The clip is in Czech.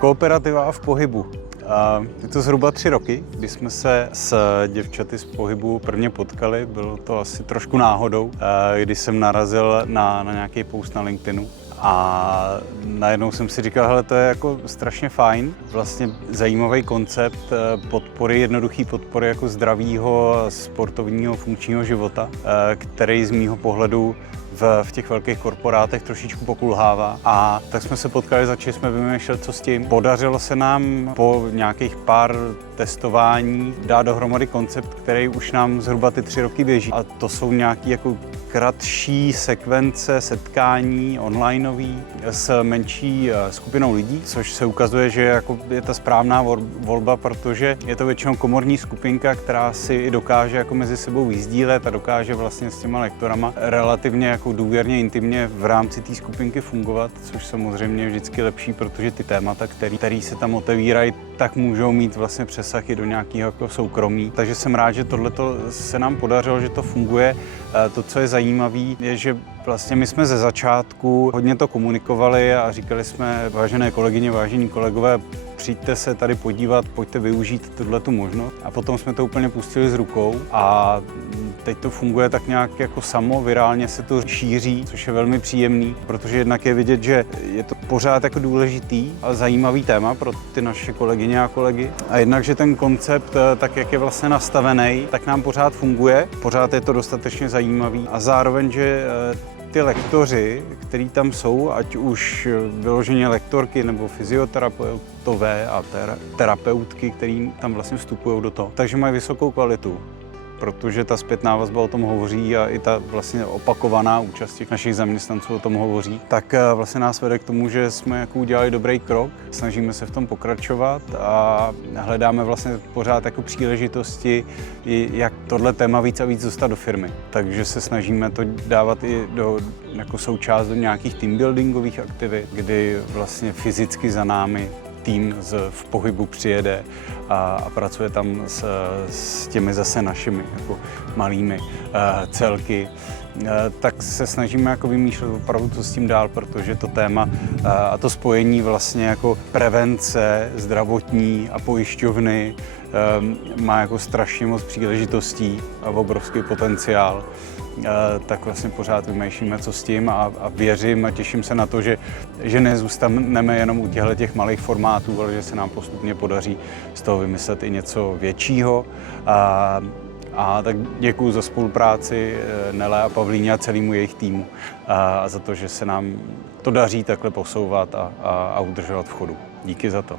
Kooperativa v pohybu. Je to zhruba 3 roky, kdy jsme se s děvčaty z pohybu prvně potkali. Bylo to asi trošku náhodou, kdy jsem narazil na nějaký post na LinkedInu. A najednou jsem si říkal, hele, to je jako strašně fajn, vlastně zajímavý koncept podpory, jednoduchý podpory jako zdravého, sportovního, funkčního života, který z mýho pohledu v těch velkých korporátech trošičku pokulhává. A tak jsme se potkali, začali jsme vymýšlet, co s tím. Podařilo se nám po nějakých pár testování dát dohromady koncept, který už nám zhruba ty 3 roky běží. A to jsou nějaký jako kratší sekvence setkání onlineový s menší skupinou lidí, což se ukazuje, že jako je ta správná volba, protože je to většinou komorní skupinka, která si i dokáže jako mezi sebou vyzdílet a dokáže vlastně s těma lektorama relativně jako důvěrně, intimně v rámci té skupinky fungovat, což samozřejmě je vždycky lepší, protože ty témata, které se tam otevírají, tak můžou mít vlastně přesah i do nějakého jako soukromí. Takže jsem rád, že tohleto se nám podařilo, že to funguje. To, co je zajímavé, je, že vlastně my jsme ze začátku hodně to komunikovali a říkali jsme, vážené kolegyně, vážení kolegové, přijďte se tady podívat, pojďte využít tuhletu možnost. A potom jsme to úplně pustili z rukou a teď to funguje tak nějak jako samo, virálně se to šíří, což je velmi příjemný, protože jednak je vidět, že je to pořád jako důležitý a zajímavý téma pro ty naše kolegyně a kolegy. A jednak, že ten koncept, tak jak je vlastně nastavený, tak nám pořád funguje, pořád je to dostatečně zajímavý a zároveň, že ty lektoři, kteří tam jsou, ať už vyloženě lektorky nebo fyzioterapeutové a terapeutky, kteří tam vlastně vstupují do toho, takže mají vysokou kvalitu, protože ta zpětná vazba o tom hovoří a i ta vlastně opakovaná účast těch našich zaměstnanců o tom hovoří, tak vlastně nás vede k tomu, že jsme jako udělali dobrý krok, snažíme se v tom pokračovat a hledáme vlastně pořád jako příležitosti, jak tohle téma víc a víc dostat do firmy. Takže se snažíme to dávat i jako součást do nějakých teambuildingových aktivit, kdy vlastně fyzicky za námi tým v pohybu přijede a pracuje tam s těmi zase našimi jako malými celky. Tak se snažíme jako vymýšlet opravdu, co s tím dál, protože to téma a to spojení vlastně jako prevence zdravotní a pojišťovny má jako strašně moc příležitostí a obrovský potenciál. Tak vlastně pořád vymýšlíme, co s tím a věřím a těším se na to, že nezůstaneme jenom u těch malých formátů, ale že se nám postupně podaří z toho vymyslet i něco většího. A tak děkuju za spolupráci Nele a Pavlíně a celému jejich týmu a za to, že se nám to daří takhle posouvat a udržovat v chodu. Díky za to.